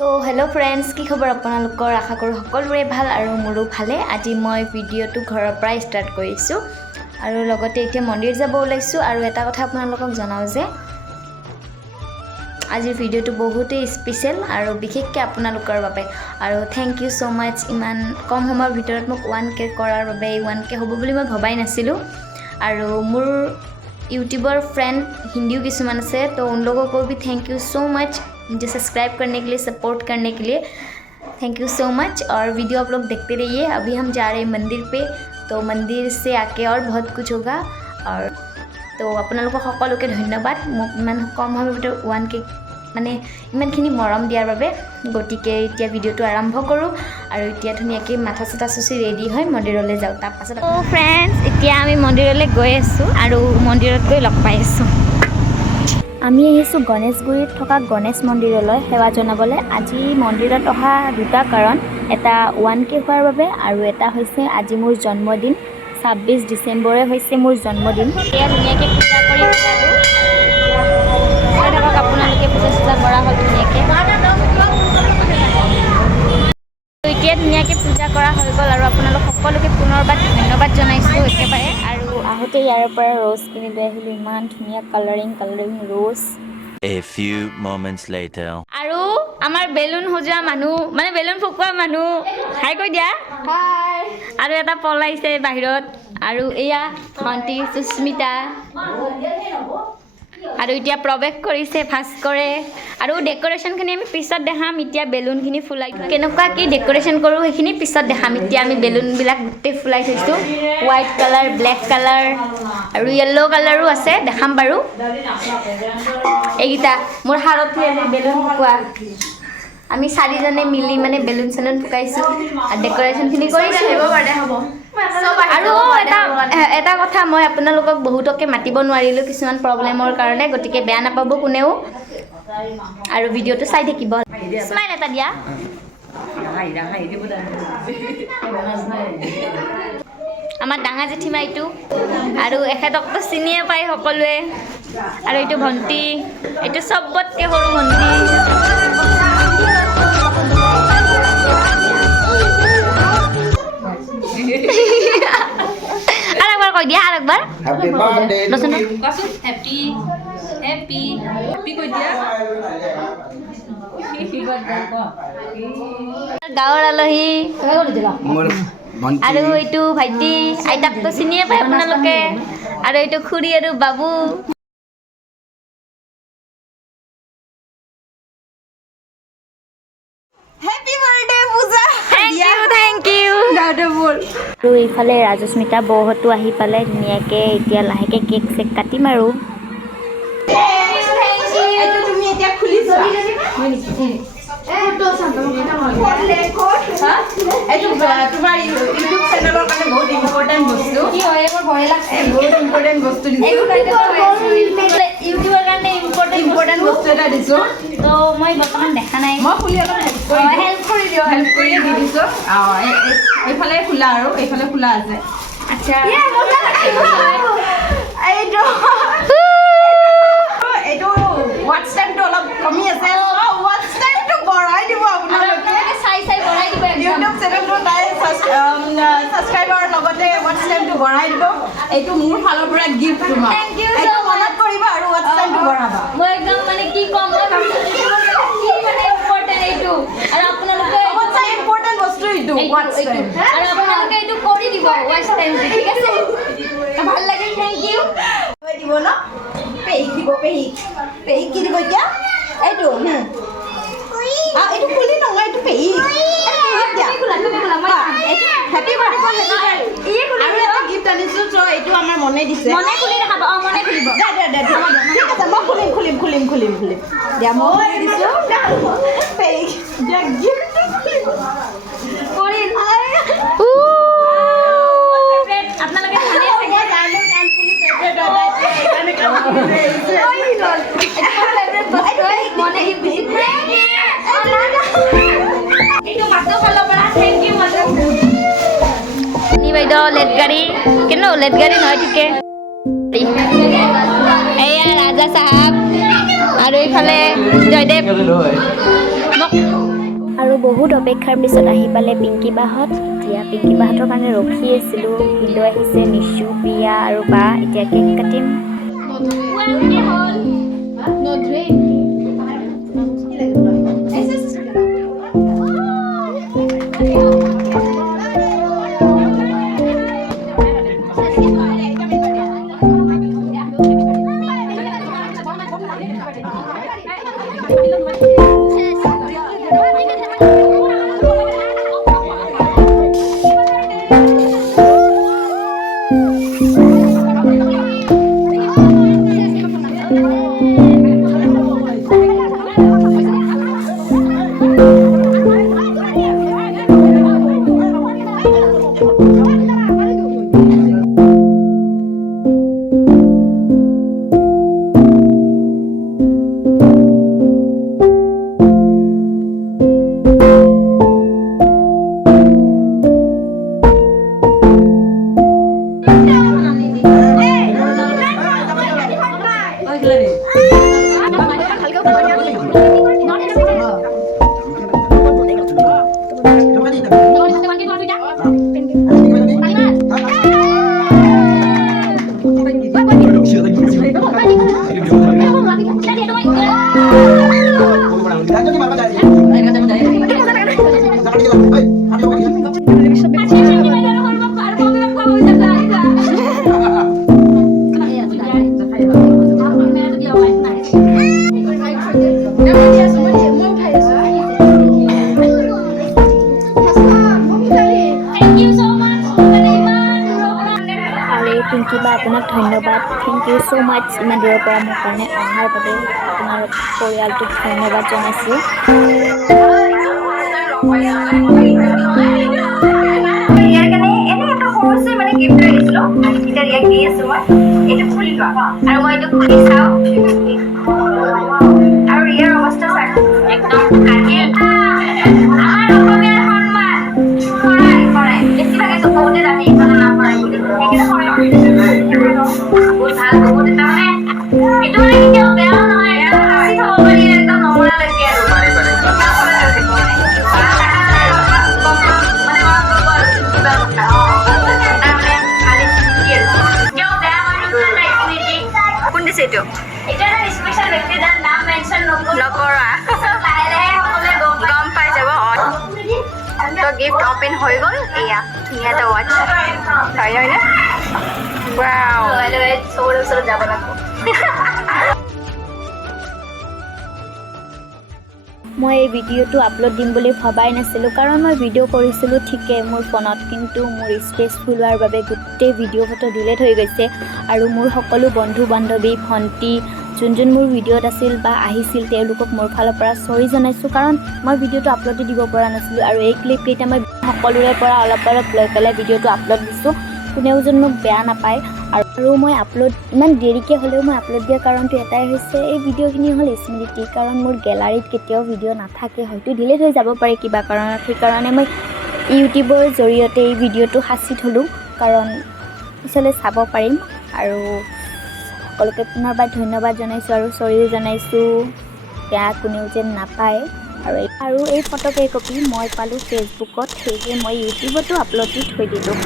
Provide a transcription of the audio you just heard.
তো hello' friends, কি খবৰ আপোনালোকৰ? আশা কৰোঁ সকলোৰে ভাল আৰু মোৰো ভালে। আজি মই ভিডিঅ'টো ঘৰৰ পৰাই ষ্টাৰ্ট কৰিছোঁ আৰু লগতে এতিয়া মন্দিৰ যাব ওলাইছোঁ। আৰু এটা কথা আপোনালোকক জনাওঁ যে আজিৰ ভিডিঅ'টো বহুতেই স্পেচিয়েল আৰু বিশেষকৈ আপোনালোকৰ বাবে। আৰু থেংক ইউ ছ' মাছ, ইমান কম সময়ৰ ভিতৰত মোক 1K কৰাৰ বাবে। 1K হ'ব বুলি মই ভবাই নাছিলোঁ। আৰু মোৰ यूट्यूबर फ्रेंड हिंदियों কিছুমান আছে, तो उन लोगों को भी थैंक यू सो मच मुझे सब्सक्राइब करने के लिए, सपोर्ट करने के लिए। Thank you so much. और वीडियो आप लोग देखते रहिए। अभी हम जा रहे हैं मंदिर पे, तो मंदिर से आके और बहुत कुछ होगा। और तो আপোনালোকক সকলোকে ধন্যবাদ মোক ইমান কম সময়ৰ ভিতৰত 1K মানে ইমানখিনি মৰম দিয়াৰ বাবে। গতিকে এতিয়া ভিডিঅ'টো আৰম্ভ কৰোঁ আৰু এতিয়া ধুনীয়াকৈ মাথা চাথা চুচি ৰেডি হৈ মন্দিৰলৈ যাওঁ। তাৰপাছত ফ্ৰেণ্ডছ, এতিয়া আমি মন্দিৰলৈ গৈ আছোঁ আৰু মন্দিৰত গৈ লগ পাই আছোঁ। আমি আহিছোঁ গণেশগুৰিত থকা গণেশ মন্দিৰলৈ সেৱা জনাবলৈ। আজি মন্দিৰত অহা দুটা কাৰণ, এটা 1K হোৱাৰ বাবে আৰু এটা হৈছে আজি মোৰ জন্মদিন। 26 ডিচেম্বৰে হৈছে মোৰ জন্মদিন। এতিয়া ধুনীয়াকৈ পূজা কৰি পেলালোঁ। চাই থাকক আপোনালোকে, পূজা চূজা কৰা হ'ল ধুনীয়াকৈ। এতিয়া ধুনীয়াকৈ পূজা কৰা হৈ গ'ল আৰু আপোনালোক সকলোকে পুনৰবাৰ ধন্যবাদ জনাইছোঁ একেবাৰে। আৰু আহোঁতে ইয়াৰ পৰা ৰ'জ কিনি লৈ আহিলোঁ, ইমান ধুনীয়া colouring rose. A few moments later. আৰু আমাৰ বেলুন সজোৱা মানুহ, মানে বেলুন ফুকোৱা মানুহ, হাই কৈ দিয়া। হাই। আৰু এটা পলাইছে বাহিৰত। আৰু এয়া ভণ্টি সুস্মিতা। আৰু এতিয়া প্ৰৱেশ কৰিছে ভাস্কৰে। আৰু ডেক'ৰেশ্যনখিনি আমি পিছত দেখাম। এতিয়া বেলুনখিনি ফুলাই কেনেকুৱা কি ডেক'ৰেশ্যন কৰোঁ সেইখিনি পিছত দেখাম। এতিয়া আমি বেলুনবিলাক গোটেই ফুলাই থৈছোঁ, হোৱাইট কালাৰ, ব্লেক কালাৰ আৰু য়েল্ল' কালাৰো আছে, দেখাম বাৰু। এইকেইটা মোৰ হাৰথি বেলুন ফুকুৱা। আমি চাৰিজনে মিলি মানে বেলুন চেলুন ফুকাইছোঁ আৰু ডেক'ৰেশ্যনখিনি কৰিছোঁ। আৰু এটা কথা, মই আপোনালোকক বহুতকে মাতিব নোৱাৰিলোঁ কিছুমান প্ৰব্লেমৰ কাৰণে, গতিকে বেয়া নাপাব কোনেও। আৰু ভিডিঅ'টো চাই থাকিব। স্মাইল এটা দিয়া। আমাৰ ডাঙৰ জেঠীমা এইটো, আৰু এখেতকতো চিনিয়ে পায় সকলোৱে। আৰু এইটো ভণ্টি, এইটো চবতকৈ সৰু ভণ্টি। আৰু একবাৰ কৈ দিয়া, আৰু একবাৰ গাঁৱৰ আলহী। আৰু এইটো ভাইটি, আইতাকতো চিনিয়ে পায় আপোনালোকে। আৰু এইটো খুৰী আৰু বাবু। Thank you. আৰু এইফালে ৰাজস্মিতা বৌহঁতো আহি পালে ধুনীয়াকৈ। এতিয়া লাহেকৈ কেক চেক কাটিম আৰু। তোমাৰ ইউটিউব চেনেলৰ কাৰণে বহুত ইম্পৰ্টেণ্ট বস্তু। কি হয় মোৰ ভয় লাগছে। বহুত ইম্পৰ্টেণ্ট বস্তু দিছোঁ। ইউটিউবৰ কাৰণে ইম্পৰ্টেণ্ট বস্তু এটা দিছোঁ। তো মই বৰ্তমান দেখা নাই। মই খুলি অলপ হেল্প কৰি দি দিছোঁ। এইফালে খোলা আৰু এইফালে খোলা আছে। আচ্ছা, এইটো ৱাটছ টাইমটো অলপ কমি আছে। ৱাটছ টাইমটো বঢ়াই দিব আপোনালোকে। চাই বঢ়াই দিব। ইউটিউব চেনেলটো তাই ছাবস্ক্ৰাইবাৰৰ লগতে ৱাটছ টাইমটো বঢ়াই দিব। এইটো মোৰ ফালৰ পৰা গিফ্ট তোমাক। Thank you so এইটো much. মনত কৰিবা আৰু ৱাটছ টাইমটো বঢ়াবা। মই একদম মানে কি ক'ম, মই ভাবিছোঁ কি মানে ইম্পৰ্টেণ্ট এইটো। আৰু আপোনালোকে চবতছে ইম্পৰ্টেণ্ট বস্তু এইটো ৱাটছ টাইম। আৰু আপোনালোকে এইটো কৰি দিব ৱাটছ টাইমটো, ঠিক আছে? ভাল লাগিল, থেংক ইউ। দিব ন, পেহীক দিব। পেহীক কি দিব এতিয়া? এইটো এইটো খুলি নহয়, এইটো পেহীক। Happy birthday. আৰু এটা গিফ্ট আনিছোঁ, চ' এইটো আমাৰ মনে দিছে। মনে খুলি দেখাব। মনে খুলিব। দে ঠিক আছে, মই খুলিম দিয়া। মই দিছোঁ পেহীক দিয়া গিফ্টটো খুলিব। আপোনালোকে জানে বাইদেউ লেট গাড়ী, কিন্তু লেট গাড়ী নহয়, ঠিকে। এয়া ৰাজা চাহাব আৰু এইফালে জয়দেৱ। আৰু বহুত অপেক্ষাৰ পিছত আহি পালে পিংকি বাহঁত। এতিয়া পিংকি বাহঁতৰ কাৰণে ৰখি আছিলোঁ। ভিনদেউ আহিছে, নিশু, প্ৰিয়া আৰু বা। এতিয়া কেক কাটিম। পিংকি বা আপোনাক ধন্যবাদ। থেংক ইউ ছ' মাছ ইমান দূৰৰ পৰা মোৰ কাৰণে অহাৰ বাবে। আপোনাৰ পৰিয়ালটোক ধন্যবাদ জনাইছোঁ। ইয়াৰ কাৰণে এনে এটা সৰুছে মানে গিফ্ট আনিছিলোঁ। এতিয়া ইয়াক দি আছোঁ মই। এইটো খুলি লোৱা আৰু মই এইটো খুলি চাওঁ। আৰু ইয়াৰ অৱস্থা চাই একদম কাহিল। আমাৰ অসমীয়াৰ সন্মান শৰাই বেছিভাগে বহুতে জানে ইখনৰ নাম শৰাই বুলি। সেইকেইটা শৰাই বহুত ভাল, বহুত এটা মানে এইটো মানে কেতিয়াও বেয়াও নহয়, একদম সাঁচি থ'ব পাৰি, একদম নমৰালৈকে আৰু কোন দিছে এইটো? এটা স্পেচিয়েল ব্যক্তি যাৰ নাম মেনশ্যন নকৰা। লাহে লাহে সকলোৱে গম পাই যাব। তো গিফ্ট অপেন হৈ গ'ল। এয়া ধুনীয়া এটা ৱাটচ হয় হয়নে? ৱাও, চবৰে ওচৰত যাব লাগিব। মই এই ভিডিঅ'টো আপলোড দিম বুলি ভবাই নাছিলোঁ, কাৰণ মই ভিডিঅ' কৰিছিলোঁ ঠিকেই মোৰ ফোনত, কিন্তু মোৰ স্পেচ ফুল হোৱাৰ বাবে গোটেই ভিডিঅ' ফটো ডিলিট হৈ গৈছে। আৰু মোৰ সকলো বন্ধু বান্ধৱী, ভণ্টি যোন মোৰ ভিডিঅ'ত আছিল বা আহিছিল, তেওঁলোকক মোৰ ফালৰ পৰা চৰি জনাইছোঁ, কাৰণ মই ভিডিঅ'টো আপলোড দিব পৰা নাছিলোঁ। আৰু এই ক্লিপকেইটা মই সকলোৰে পৰা অলপ অলপ লৈ পেলাই ভিডিঅ'টো আপলোড দিছোঁ। কোনেও যেন মোক বেয়া নাপায়। আৰু মই আপলোড ইমান দেৰিকৈ হ'লেও মই আপলোড দিয়াৰ কাৰণটো এটাই হৈছে, এই ভিডিঅ'খিনি হ'ল স্মৃতি। কাৰণ মোৰ গেলাৰীত কেতিয়াও ভিডিঅ' নাথাকে, হয়তো ডিলিট হৈ যাব পাৰে কিবা কাৰণত। সেইকাৰণে মই ইউটিউবৰ জৰিয়তে এই ভিডিঅ'টো সাঁচি থ'লোঁ, কাৰণ পিছলৈ চাব পাৰিম। আৰু সকলোকে পুনৰবাৰ ধন্যবাদ জনাইছোঁ আৰু চৰিও জনাইছোঁ, বেয়া কোনেও যেন নাপায়। আৰু এই ফটোকেইকপি মই পালোঁ ফেচবুকত, সেয়েহে মই ইউটিউবতো আপলোড দি থৈ দিলোঁ।